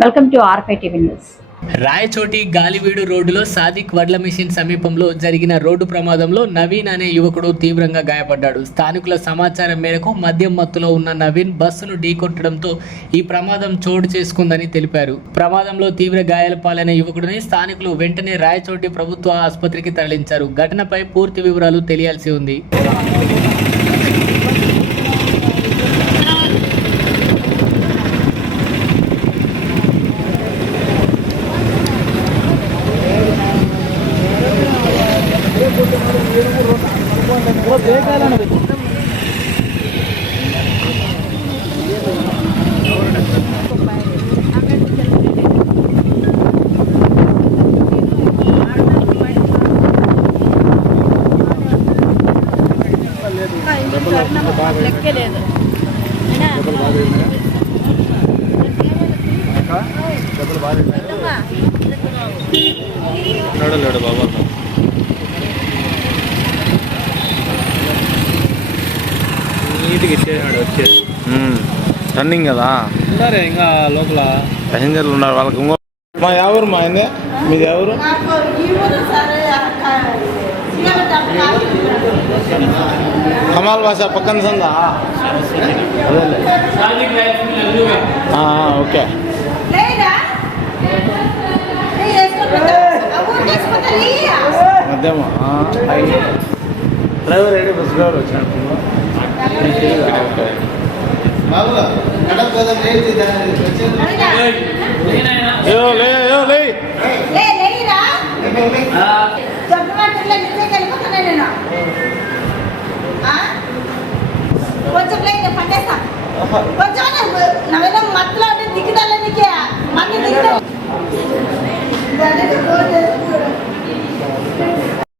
Welcome to R5 TV news. Rayachoti Galiveedu రోడ్డులో సాదిక్ వడ్ల machine సమీపంలో జరిగిన రోడ్డు ప్రమాదంలో నవీన్ అనే యువకుడు తీవ్రంగా గాయపడ్డాడు. స్థానికుల సమాచారం మేరకు మద్యం మత్తులో ఉన్న నవీన్ బస్సును ఢీకొట్టడంతో ఈ ప్రమాదం చోటు చేసుకుందని తెలిపారు. ప్రమాదంలో తీవ్ర గాయాల పాలైన యువకుడిని స్థానికులు వెంటనే రాయచోటి ప్రభుత్వ ఆసుపత్రికి తరలించారు. ఘటనపై పూర్తి వివరాలు తెలియాల్సి ఉంది. లేడు బాబా నీట్గా ఇచ్చేసాడు వచ్చేది రన్నింగ్ కదా ఉన్నారే ఇంకా లోపల ప్యాసింజర్లు ఉన్నారు. వాళ్ళకి ఇంకో మా ఎవరు మా అయిందే మీది ఎవరు కమాల్ భాష పక్కన సందా ఓకే మధ్యమా డ్రైవర్ ఏడి బస్ డ్రైవర్ వచ్చినట్టు కొంచెం మట్లో దిగుదల